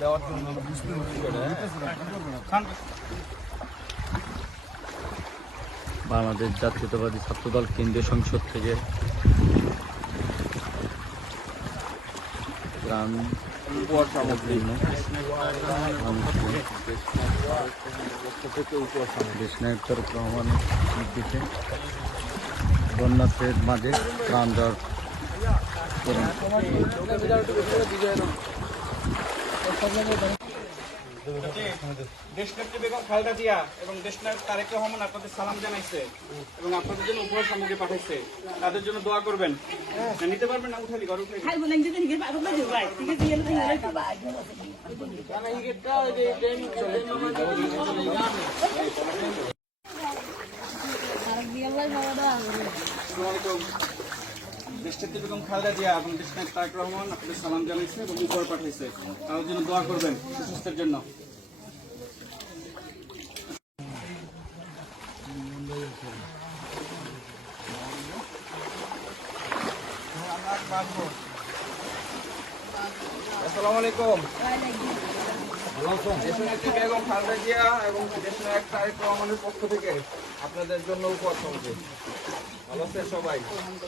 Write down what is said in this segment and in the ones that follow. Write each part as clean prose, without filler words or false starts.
দেওয়ার জন্য বাংলাদেশ জাতীয়তাবাদী ছাত্রদল কেন্দ্রীয় সংসদ থেকে ত্রাণ উপহার সামগ্রী দেশনায়ক তারেক রহমানের নেতৃত্বে বন্যার্থের মাঝে ত্রাণ দেওয়ার দেশনেত্রী বেগম খালেদা জিয়া এবং দেশনায়ক তারেক রহমান আপনাদের সালাম জানাইছে এবং আপনাদের জন্য উপহার সামগ্রী পাঠাইছে। তাদের জন্য দোয়া করবেন। নিতে পারবেন না? উঠালি ঘর উঠালি। দেশনেত্রী বেগম খালেদা জিয়া এবং দেশনায়ক তারেক রহমান আপনাদের সালাম জানাইছে এবং উপহার পাঠাইছে। তাদের জন্য দোয়া করবেন সুস্বাস্থ্যের জন্য। আসসালামু আলাইকুম। দেশনেত্রী বেগম খালেদা জিয়া এবং দেশনায়ক তারেক রহমানের পক্ষ থেকে আপনাদের জন্য উপহার সামগ্রী। ভালো আছেন সবাই?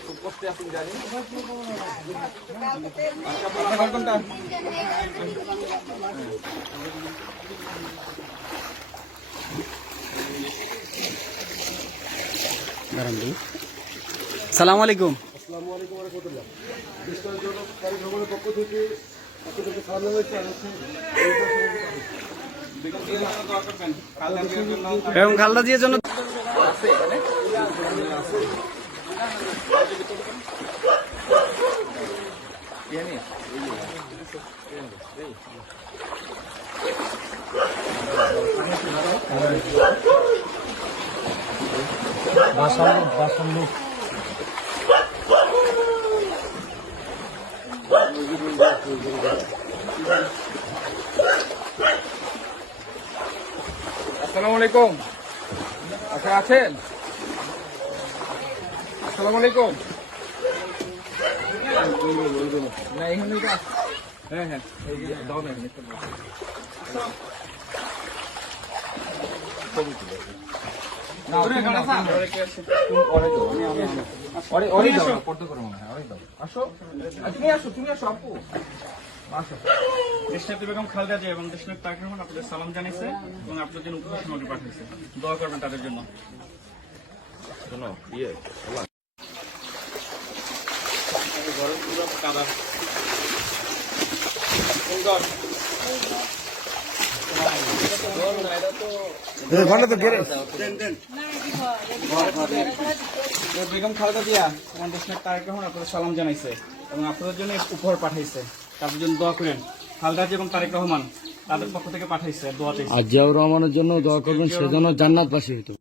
খুব কষ্টে আছেন জানি। আপনার কোনটা? সালাম আলাইকুম। আসসালামু আলাইকুম ওয়া রাহমাতুল্লাহ। দেশনায়ক তারেক রহমানের পক্ষ থেকে আপনাদেরকে সালাম জানাচ্ছি। বেগম জিয়ার জন্য দোয়া করবেন। খালেদা জিয়ার জন্য এবং খালেদা জিয়ার জন্য আছে এখানে আছে। বাসান্ন আসসালামু আলাইকুম। আচ্ছা আছেন? আসসালামু আলাইকুম। না এখানে হ্যাঁ হ্যাঁ দাও না দেশনেত্রী বেগম খালেদা জিয়া এবং দেশনায়ক তারেক রহমান আপনাদের সালাম জানাইছে এবং আপনাদের জন্য উপহার সামগ্রী পাঠিয়েছে। দোয়া করবেন তাদের জন্য। বেগম খালেদা জিয়া এবং দেশনায়ক তারেক রহমান আপনাদের সালাম জানাইছে এবং আপনাদের জন্য উপহার পাঠাইছে। তাদের জন্য দোয়া করেন। খালেদা জিয়া এবং তারেক রহমান তাদের পক্ষ থেকে পাঠাইছে দোয়া চাইছে। আর জিয়াউর রহমানের জন্য দোয়া করবেন, সেজন্য জান্নাতবাসী হতো।